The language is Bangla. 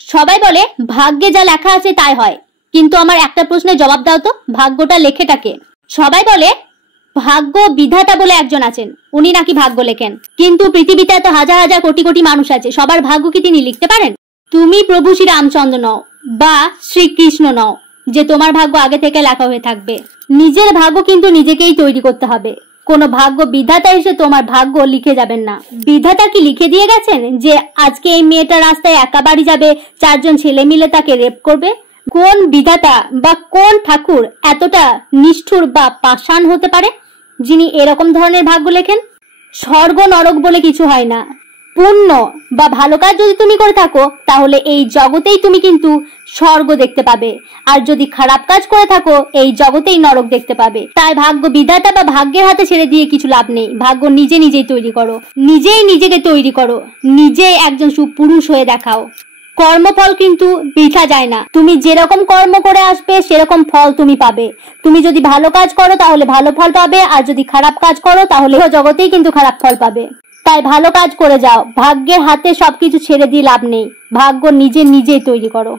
সবাই বলে ভাগ্যে যা লেখা আছে তাই হয়, কিন্তু আমার একটা প্রশ্নের জবাব দাও তো, ভাগ্যটা লেখেটাকে? সবাই বলে ভাগ্য বিধাতা বলে একজন আছেন, উনি নাকি ভাগ্য লেখেন, কিন্তু পৃথিবীতে এত হাজার হাজার কোটি কোটি মানুষ আছে, সবার ভাগ্য কি তিনি লিখতে পারেন? তুমি প্রভু শ্রী রামচন্দ্র নও বা শ্রীকৃষ্ণ নও যে তোমার ভাগ্য আগে থেকে লেখা হয়ে থাকবে। নিজের ভাগ্য কিন্তু নিজেকেই তৈরি করতে হবে। কোনো ভাগ্য বিধাতা এসে তোমার ভাগ্য লিখে যাবেন না। বিধাতা কি লিখে দিয়ে গেছেন যে আজকে এই মেয়েটা রাস্তায় একা বাড়ি যাবে, 4 জন ছেলে মিলে তাকে রেপ করবে? কোন বিধাতা বা কোন ঠাকুর এতটা নিষ্ঠুর বা পাষাণ হতে পারে যিনি এরকম ধরনের ভাগ্য লেখেন? স্বর্গ নরক বলে কিছু হয় না। পুণ্য বা ভালো কাজ যদি তুমি করে থাকো তাহলে এই জগতেই তুমি কিন্তু স্বর্গ দেখতে পাবে, আর যদি খারাপ কাজ করে থাকো এই জগতেই নরক দেখতে পাবে। তাই ভাগ্য বিধাতা বা ভাগ্যের হাতে ছেড়ে দিয়ে কিছু লাভ নেই। ভাগ্য নিজেই তৈরি করো, নিজেই নিজেকে তৈরি করো, নিজেই একজন সুপুরুষ হয়ে দেখাও। কর্মফল কিন্তু বৃথা যায় না। তুমি যেরকম কর্ম করে আসবে সেরকম ফল তুমি পাবে। তুমি যদি ভালো কাজ করো তাহলে ভালো ফল পাবে, আর যদি খারাপ কাজ করো তাহলে জগতেই কিন্তু খারাপ ফল পাবে। তাই ভালো কাজ করে যাও, ভাগ্যের হাতে সবকিছু ছেড়ে দিয়ে লাভ নেই। ভাগ্য নিজেই তৈরি করো।